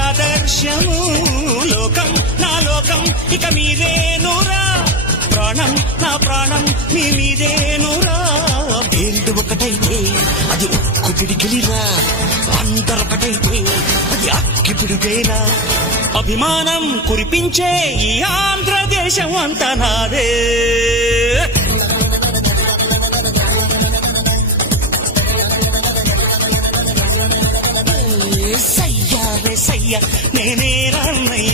ఆదర్శము లోకం నా లోకం ఇక మీరేనురా ప్రాణం నా ప్రాణం మీ మీదేనురా పేరు ఒకటైతే అది ఉక్కు పిడికిలిరా అందరొకటైతే అది అక్కి పిడికేరా అభిమానం కురిపించే ఈ ఆంధ్రదేశం అంతా నాదే సయ్యా నేనే రన్నయ్య